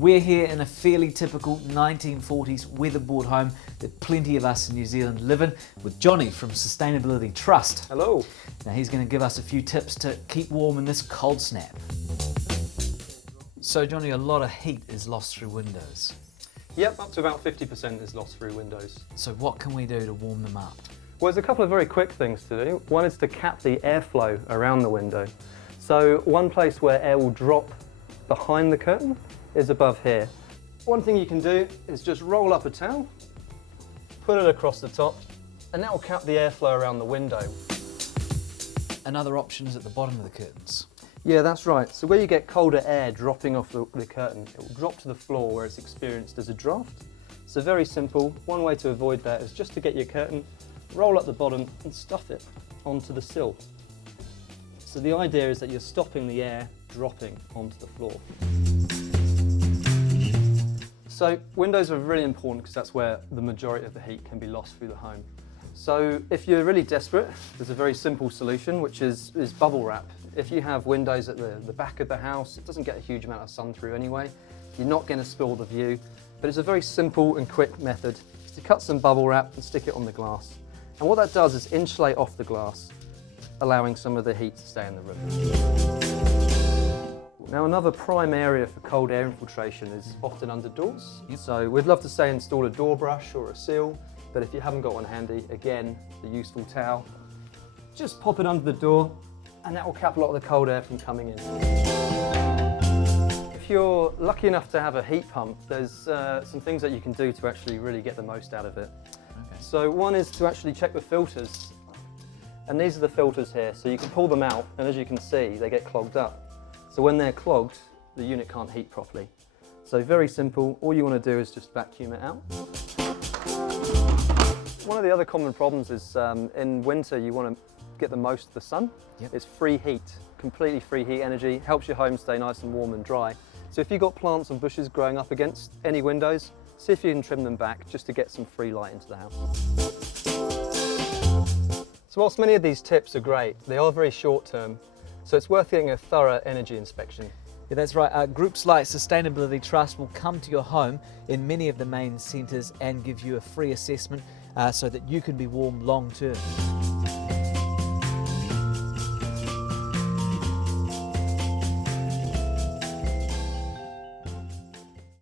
We're here in a fairly typical 1940s weatherboard home that plenty of us in New Zealand live in, with Jonny from Sustainability Trust. Hello. Now he's going to give us a few tips to keep warm in this cold snap. So Jonny, a lot of heat is lost through windows. Yep, up to about 50% is lost through windows. So what can we do to warm them up? Well, there's a couple of very quick things to do. One is to cap the airflow around the window. So one place where air will drop behind the curtain is above here. One thing you can do is just roll up a towel, put it across the top, and that will cap the airflow around the window. Another option is at the bottom of the curtains. Yeah, that's right. So where you get colder air dropping off the curtain, it will drop to the floor where it's experienced as a draft. So very simple. One way to avoid that is just to get your curtain, roll up the bottom and stuff it onto the sill. So the idea is that you're stopping the air dropping onto the floor. So windows are really important because that's where the majority of the heat can be lost through the home. So if you're really desperate, there's a very simple solution, which is bubble wrap. If you have windows at the back of the house, it doesn't get a huge amount of sun through anyway. You're not going to spill the view, but it's a very simple and quick method. Just to cut some bubble wrap and stick it on the glass. And what that does is insulate off the glass, allowing some of the heat to stay in the room. Now another prime area for cold air infiltration is often under doors. So we'd love to say install a door brush or a seal, but if you haven't got one handy, again, the useful towel. Just pop it under the door and that will cap a lot of the cold air from coming in. If you're lucky enough to have a heat pump, there's some things that you can do to actually really get the most out of it. Okay. So one is to actually check the filters. And these are the filters here, so you can pull them out, and as you can see, they get clogged up. So when they're clogged, the unit can't heat properly. So very simple, all you want to do is just vacuum it out. One of the other common problems is in winter you want to get the most of the sun. Yep. It's free heat, completely free heat energy, helps your home stay nice and warm and dry. So if you've got plants and bushes growing up against any windows, see if you can trim them back just to get some free light into the house. So whilst many of these tips are great, they are very short term, so it's worth getting a thorough energy inspection. Yeah, that's right. Groups like Sustainability Trust will come to your home in many of the main centres and give you a free assessment so that you can be warm long term.